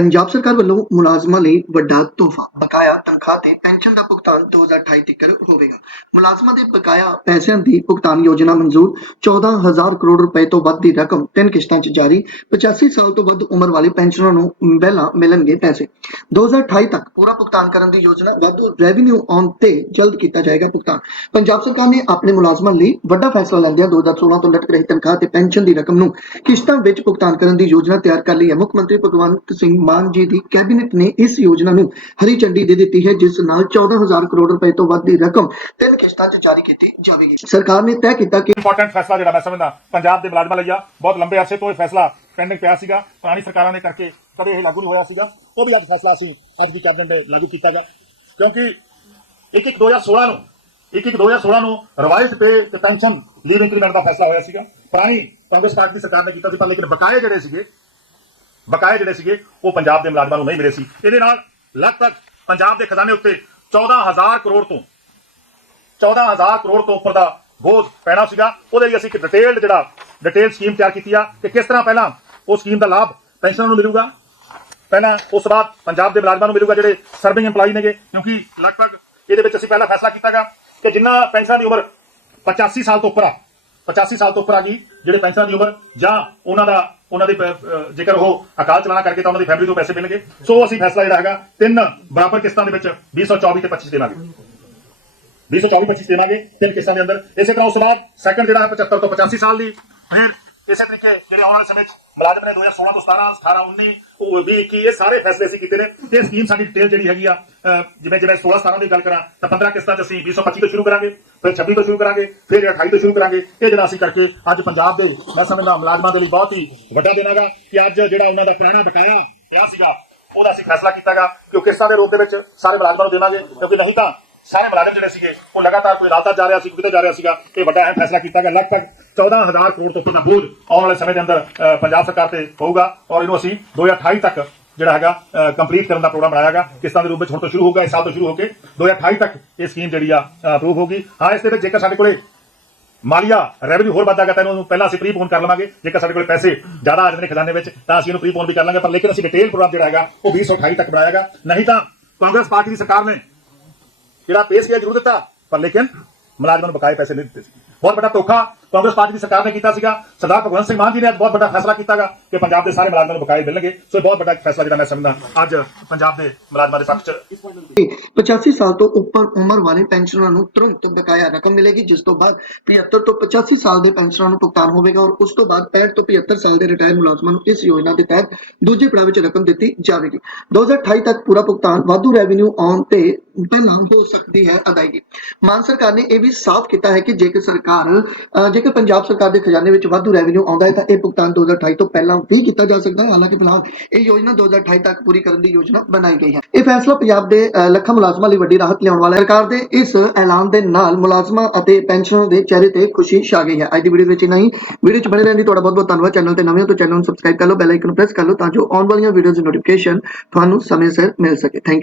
ਪੰਜਾਬ ਸਰਕਾਰ ਵੱਲੋਂ ਮੁਲਾਜ਼ਮਾਂ ਲਈ ਵੱਡਾ ਤੋਹਫਾ, ਬਕਾਇਆ ਤਨਖਾਹ ਤੇ ਪੈਨਸ਼ਨ ਦਾ ਭੁਗਤਾਨ 2028 ਤੱਕ ਹੋਵੇਗਾ। ਮੁਲਾਜ਼ਮਾਂ ਦੇ ਬਕਾਇਆ ਪੈਸਿਆਂ ਦੀ ਭੁਗਤਾਨ ਯੋਜਨਾ ਮਨਜ਼ੂਰ 14000 ਕਰੋੜ ਰੁਪਏ ਤੋਂ ਵੱਧ ਦੀ ਰਕਮ ਤਿੰਨ ਕਿਸ਼ਤਾਂ 'ਚ ਜਾਰੀ 85 ਸਾਲ ਤੋਂ ਵੱਧ ਉਮਰ ਵਾਲੇ ਪੈਨਸ਼ਨਰਾਂ ਨੂੰ ਪਹਿਲਾਂ ਮਿਲਣਗੇ ਪੈਸੇ। 2028 ਤੱਕ ਪੂਰਾ ਭੁਗਤਾਨ ਕਰਨ ਦੀ ਯੋਜਨਾ ਵਾਧੂ ਰੈਵਨਿਊ ਆਉਣ ਤੇ ਜਲਦ ਕੀਤਾ ਜਾਏਗਾ ਭੁਗਤਾਨ। ਪੰਜਾਬ ਸਰਕਾਰ ਨੇ ਆਪਣੇ ਮੁਲਾਜ਼ਮਾਂ ਲਈ ਵੱਡਾ ਫੈਸਲਾ ਲੈਂਦਿਆਂ 2016 ਤੋਂ ਲਟਕ ਰਹੀ ਤਨਖਾਹ ਤੇ ਪੈਨਸ਼ਨ ਦੀ ਰਕਮ ਨੂੰ ਕਿਸ਼ਤਾਂ ਵਿੱਚ ਭੁਗਤਾਨ ਕਰਨ ਦੀ ਯੋਜਨਾ ਤਿਆਰ ਕਰ ਲਈ ਹੈ। ਮੁੱਖ ਮੰਤਰੀ ਭਗਵੰਤ ਸਿੰਘ ਮਾਨ ਜੀ ਦੀ ਕੈਬਨਿਟ ਨੇ ਇਸ ਯੋਜਨਾ ਨੂੰ ਹਰੀ ਝੰਡੀ ਦੇ ਦਿੱਤੀ ਹੈ, ਜਿਸ ਨਾਲ 14000 ਕਰੋੜ ਰੁਪਏ ਤੋਂ ਵੱਧ ਦੀ ਰਕਮ ਤਿੰਨ ਕਿਸ਼ਤਾਂ 'ਚ ਜਾਰੀ ਕੀਤੀ ਜਾਵੇਗੀ। ਸਰਕਾਰ ਨੇ ਤੈਅ ਕੀਤਾ ਕਿ ਇੰਪੋਰਟੈਂਟ ਫੈਸਲਾ ਜਿਹੜਾ ਮੈਂ ਸਮਝਦਾ, ਪੰਜਾਬ ਦੇ ਮੁਲਾਜ਼ਮਾਂ ਲਈ ਆ, ਬਹੁਤ ਲੰਬੇ ਅਰਸੇ ਤੋਂ ਇਹ ਫੈਸਲਾ ਪੈਂਡਿੰਗ ਪਿਆ ਸੀਗਾ, ਪੁਰਾਣੀ ਸਰਕਾਰਾਂ ਨੇ ਕਰਕੇ ਕਦੇ ਇਹ ਲਾਗੂ ਨਹੀਂ ਹੋਇਆ ਸੀਗਾ, ਉਹ ਵੀ ਅੱਜ ਫੈਸਲਾ ਅਸੀਂ ਅੱਜ ਦੀ ਕੈਬਨਿਟ ਨੇ ਲਾਗੂ ਕੀਤਾ ਗਿਆ। ਕਿਉਂਕਿ 1 1 2016 ਨੂੰ 1 1 2016 ਨੂੰ ਰਿਵਾਈਜ਼ਡ ਪੇ ਤੇ ਪੈਨਸ਼ਨ ਲੀਵ ਇੰਕਰੀਮੈਂਟ ਦਾ ਫੈਸਲਾ ਹੋਇਆ ਸੀਗਾ। ਪੁਰਾਣੀ ਕਾਂਗਰਸ ਪਾਰਟੀ ਦੀ ਸਰਕਾਰ ਨੇ ਕੀਤਾ ਸੀ, ਪਰ ਲੇਕਿਨ ਬਕਾਏ ਜਿਹੜੇ ਸੀਗੇ ਬਕਾਏ ਜਿਹੜੇ ਸੀਗੇ, ਉਹ ਪੰਜਾਬ ਦੇ ਮੁਲਾਜ਼ਮਾਂ ਨੂੰ ਨਹੀਂ ਮਿਲੇ ਸੀ। ਇਹਦੇ ਨਾਲ ਲਗਭਗ ਪੰਜਾਬ ਦੇ ਖਜ਼ਾਨੇ ਉੱਤੇ 14000 ਕਰੋੜ ਤੋਂ 14000 ਕਰੋੜ ਤੋਂ ਉੱਪਰ ਦਾ ਬੋਝ ਪੈਣਾ ਸੀਗਾ। ਉਹਦੇ ਲਈ ਅਸੀਂ ਇੱਕ ਡਿਟੇਲਡ ਜਿਹੜਾ ਡਿਟੇਲ ਸਕੀਮ ਤਿਆਰ ਕੀਤੀ ਆ ਕਿ ਕਿਸ ਤਰ੍ਹਾਂ ਪਹਿਲਾਂ ਉਹ ਸਕੀਮ ਦਾ ਲਾਭ ਪੈਨਸ਼ਨਰਾਂ ਨੂੰ ਮਿਲੂਗਾ। ਪਹਿਲਾਂ ਉਸ ਤੋਂ ਬਾਅਦ ਪੰਜਾਬ ਦੇ ਮੁਲਾਜ਼ਮਾਂ ਨੂੰ ਮਿਲੂਗਾ ਜਿਹੜੇ ਸਰਵਿੰਗ EMPLOYE ਨੇਗੇ, ਕਿਉਂਕਿ ਲਗਭਗ ਇਹਦੇ ਵਿੱਚ ਅਸੀਂ ਪਹਿਲਾਂ ਫੈਸਲਾ ਕੀਤਾਗਾ ਕਿ ਜਿੰਨਾ ਪੈਨਸ਼ਨਾਂ ਦੀ ਉਮਰ 85 ਸਾਲ ਤੋਂ ਉੱਪਰ ਆ 85 ਸਾਲ ਤੋਂ ਉੱਪਰ ਆ ਗਈ। ਜਿਹੜੇ ਪੈਨਸ਼ਨਾਂ ਦੀ ਉਮਰ ਜਾਂ ਉਹਨਾਂ ਦਾ ਉਹਨਾਂ ਦੇ ਜੇਕਰ ਉਹ ਅਕਾਲ ਚਲਾਣਾ ਕਰਕੇ ਤਾਂ ਉਹਨਾਂ ਦੀ ਫੈਮਿਲੀ ਤੋਂ ਪੈਸੇ ਮਿਲਣਗੇ। ਸੋ ਅਸੀਂ ਫੈਸਲਾ ਜਿਹੜਾ ਹੈਗਾ, ਤਿੰਨ ਬਰਾਬਰ ਕਿਸ਼ਤਾਂ ਦੇ ਵਿੱਚ 2024 ਤੇ 25 ਦੇਵਾਂਗੇ। 224 25 ਦੇਵਾਂਗੇ, ਤਿੰਨ ਕਿਸ਼ਤਾਂ ਦੇ ਅੰਦਰ। ਇਸੇ ਤਰ੍ਹਾਂ ਉਸ ਤੋਂ ਬਾਅਦ ਸੈਕੰਡ ਜਿਹੜਾ ਹੈ 75 ਤੋਂ 85 ਸਾਲ ਦੀ। ਫਿਰ ਇਸੇ ਤਰੀਕੇ ਜਿਹੜੇ ਆਉਣ ਵਾਲੇ ਸਮੇਂ 'ਚ ਮੁਲਾਜ਼ਮ ਨੇ 2016 ਤੋਂ 17 18 19 ਉਹ 20 21 ਇਹ ਸਾਰੇ ਫੈਸਲੇ ਅਸੀਂ ਕੀਤੇ ਨੇ। ਤੇ ਸਕੀਮ ਸਾਡੀ ਡਿਟੇਲ ਜਿਹੜੀ ਹੈਗੀ ਆ ਜਿਵੇਂ ਜਿਵੇਂ 16 17 ਦੀ ਗੱਲ ਕਰਾਂ, ਤਾਂ 15 ਕਿਸ਼ਤਾਂ 'ਚ ਅਸੀਂ 225 ਤੋਂ ਸ਼ੁਰੂ ਕਰਾਂਗੇ। ਫਿਰ 26 ਤੋਂ ਸ਼ੁਰੂ ਕਰਾਂਗੇ, ਫਿਰ 28 ਤੋਂ ਸ਼ੁਰੂ ਕਰਾਂਗੇ। ਇਹ ਜਿਹੜਾ ਅਸੀਂ ਕਰਕੇ ਅੱਜ ਪੰਜਾਬ ਦੇ ਮੈਂ ਸਮਝਦਾ ਮੁਲਾਜ਼ਮਾਂ ਦੇ ਲਈ ਬਹੁਤ ਹੀ ਵੱਡਾ ਦਿਨ ਹੈਗਾ ਕਿ ਅੱਜ ਜਿਹੜਾ ਉਹਨਾਂ ਦਾ ਪੁਰਾਣਾ ਬਕਾਇਆ ਪਿਆ ਸੀਗਾ, ਉਹਦਾ ਅਸੀਂ ਫੈਸਲਾ ਕੀਤਾਗਾ ਕਿ ਉਹ ਕਿਸ਼ਤਾਂ ਦੇ ਰੂਪ ਦੇ ਵਿੱਚ ਸਾਰੇ ਮੁਲਾਜ਼ਮਾਂ ਨੂੰ ਦੇਵਾਂਗੇ, ਕਿਉਂਕਿ ਨਹੀਂ ਤਾਂ ਸਾਰੇ ਮੁਲਾਜ਼ਮ ਜਿਹੜੇ ਸੀਗੇ, ਉਹ ਲਗਾਤਾਰ ਕੋਈ ਰਾਤਾ ਜਾ ਰਿਹਾ ਸੀ, ਕਿਤੇ ਜਾ ਰਿਹਾ ਸੀਗਾ। ਇਹ ਵੱਡਾ ਅਹਿਮ ਫੈਸਲਾ ਕੀਤਾ ਗਿਆ ਲਗਭਗ 14000 ਕਰੋੜ ਤੋਂ ਉੱਪਰ ਦਾ ਬੋਝ ਆਉਣ ਵਾਲੇ ਸਮੇਂ ਦੇ ਅੰਦਰ ਪੰਜਾਬ ਸਰਕਾਰ ਤੇ ਹੋਊਗਾ ਔਰ ਇਹਨੂੰ ਅਸੀਂ 2028 ਤੱਕ ਜਿਹੜਾ ਹੈਗਾ ਕੰਪਲੀਟ ਕਰਨ ਦਾ ਪ੍ਰੋਗਰਾਮ ਬਣਾਇਆ ਗਿਆ ਕਿਸ਼ਤਾਂ ਦੇ ਰੂਪ ਵਿੱਚ ਹੁਣ ਤੋਂ ਸ਼ੁਰੂ ਹੋਊਗਾ ਇਸ ਸਾਲ ਤੋਂ ਸ਼ੁਰੂ ਹੋ ਕੇ 2028 ਤੱਕ ਇਹ ਸਕੀਮ ਜਿਹੜੀ ਆ ਅਪਰੂਵ ਹੋਊਗੀ ਹਾਂ ਇਸ ਦੇ ਵਿੱਚ ਜੇਕਰ ਸਾਡੇ ਕੋਲੇ ਮਾਲੀਆ ਰੈਵਨਿਊ ਹੋਰ ਵੱਧਦਾ ਤਾਂ ਇਹਨੂੰ ਪਹਿਲਾਂ ਅਸੀਂ ਪ੍ਰੀਪੋਨ ਕਰ ਲਵਾਂਗੇ। ਜੇਕਰ ਸਾਡੇ ਕੋਲ ਪੈਸੇ ਜ਼ਿਆਦਾ ਆ ਜਾਂਦੇ ਨੇ ਖਜ਼ਾਨੇ ਵਿੱਚ, ਤਾਂ ਅਸੀਂ ਇਹਨੂੰ ਪ੍ਰੀਪੋਨ ਵੀ ਕਰ ਲਾਂਗੇ। ਪਰ ਲੇਕਿਨ ਅਸੀਂ ਡਿਟੇਲ ਪ੍ਰੋਗਰਾਮ ਜਿਹੜਾ ਹੈਗਾ, ਉਹ 2028 ਤੱਕ ਬਣਾਇਆਗਾ ਨਹੀਂ ਤਾਂ ਕਾਂਗਰਸ ਪਾਰਟੀ ਦੀ ਸਰਕਾਰ ਨੇ ਜਿਹੜਾ ਪੇਸ਼ ਕੀਤਾ ਜ਼ਰੂਰ ਦਿੱਤਾ, ਪਰ ਲੇਕਿਨ ਮੁਲਾਜ਼ਮਾਂ ਨੂੰ ਬਕਾਏ ਪੈਸੇ ਨਹੀਂ ਦਿੱਤੇ ਸੀ। ਬਹੁਤ ਵੱਡਾ ਧੋਖਾ ਕਾਂਗਰਸ ਪਾਰਟੀ ਦੀ ਸਰਕਾਰ ਨੇ ਕੀਤਾ ਸੀਗਾ। ਸਰਦਾਰ ਭਗਵੰਤ ਸਿੰਘ ਮਾਨ ਜੀ ਨੇ ਬਹੁਤ ਵੱਡਾ ਫੈਸਲਾ ਕੀਤਾਗਾ ਕਿ ਪੰਜਾਬ ਦੇ ਸਾਰੇ ਮੁਲਾਜ਼ਮਾਂ ਨੂੰ ਬਕਾਏ ਮਿਲਣਗੇ। ਸੋ ਇਹ ਬਹੁਤ ਵੱਡਾ ਫੈਸਲਾ ਜਿਹੜਾ ਮੈਂ ਸਮਝਦਾ। ਅੱਜ ਪੰਜਾਬ ਦੇ ਮੁਲਾਜ਼ਮਾਂ ਦੇ ਪੱਖ 'ਚ 85 ਸਾਲ ਤੋਂ ਉੱਪਰ ਉਮਰ ਵਾਲੇ ਪੈਨਸ਼ਨਰਾਂ ਨੂੰ ਤੁਰੰਤ ਬਕਾਇਆ ਰਕਮ ਮਿਲੇਗੀ, ਜਿਸ ਤੋਂ ਬਾਅਦ 75 ਤੋਂ 85 ਸਾਲ ਦੇ ਪੈਨਸ਼ਨਰਾਂ ਨੂੰ ਭੁਗਤਾਨ ਹੋਵੇਗਾ ਔਰ ਉਸ ਤੋਂ ਬਾਅਦ 65 ਤੋਂ 75 ਸਾਲ ਦੇ ਰਿਟਾਇਰ ਮੁਲਾਜ਼ਮਾਂ ਨੂੰ ਇਸ ਯੋਜਨਾ ਦੇ ਤਹਿਤ ਦੂਜੇ ਪੜਾਅ ਵਿੱਚ ਰਕਮ ਦਿੱਤੀ ਜਾਵੇਗੀ। 2028 ਤੱਕ ਪੂਰਾ ਭੁਗਤਾਨ ਵਾਧੂ ਰੈਵਨਿਊ ਆਉਣ ਤੇ ਪਹਿਲਾਂ ਹੋ ਸਕਦੀ ਹੈ ਅਦਾਇਗੀ। ਮਾਨ ਸਰਕਾਰ ਨੇ ਇਹ ਵੀ ਸਾਫ਼ ਕੀਤਾ ਹੈ ਕਿ ਜੇਕਰ ਸਰਕਾਰ ਜੇਕਰ ਪੰਜਾਬ ਸਰਕਾਰ ਦੇ ਖਜ਼ਾਨੇ ਵਿੱਚ ਵਾਧੂ ਰੈਵਨਿਊ ਆਉਂਦਾ ਹੈ ਤਾਂ ਇਹ ਭੁਗਤਾਨ 2028 ਤੋਂ ਪਹਿਲਾਂ ਵੀ ਕੀਤਾ ਜਾ ਸਕਦਾ ਹੈ। ਹਾਲਾਂਕਿ ਫਿਲਹਾਲ ਇਹ ਯੋਜਨਾ 2028 ਤੱਕ ਪੂਰੀ ਕਰਨ ਦੀ ਯੋਜਨਾ ਬਣਾਈ ਗਈ ਹੈ। ਇਹ ਫੈਸਲਾ ਪੰਜਾਬ ਦੇ ਲੱਖਾਂ ਮੁਲਾਜ਼ਮਾਂ ਲਈ ਵੱਡੀ ਰਾਹਤ ਲਿਆਉਣ ਵਾਲਾ ਹੈ। ਸਰਕਾਰ ਦੇ ਇਸ ਐਲਾਨ ਦੇ ਨਾਲ ਮੁਲਾਜ਼ਮਾਂ ਅਤੇ ਪੈਨਸ਼ਨਰਾਂ ਦੇ ਚਿਹਰੇ ਤੇ ਖੁਸ਼ੀ ਛਾ ਗਈ ਹੈ। ਅੱਜ ਦੀ ਵੀਡੀਓ ਵਿੱਚ ਇੰਨਾ ਹੀ। ਵੀਡੀਓ 'ਚ ਬਣੇ ਰਹਿਣ ਦੀ ਤੁਹਾਡਾ ਬਹੁਤ ਬਹੁਤ ਧੰਨਵਾਦ। ਚੈਨਲ ਤੇ ਨਵੇਂ ਹੋ ਤਾਂ ਚੈਨਲ ਨੂੰ ਸਬਸਕ੍ਰਾਈਬ ਕਰ ਲਓ ਬੈਲ ਆਈਕਨ ਪ੍ਰੈਸ ਕਰ ਲਓ ਤਾਂ ਜੋ ਆਉਣ ਵਾਲੀਆਂ ਵੀਡੀਓਜ਼ ਦੀ ਨੋਟੀਫਿਕੇਸ਼ਨ ਤੁਹਾਨੂੰ ਸਮੇਂ ਸਿਰ ਮਿਲ ਸਕੇ। Thank you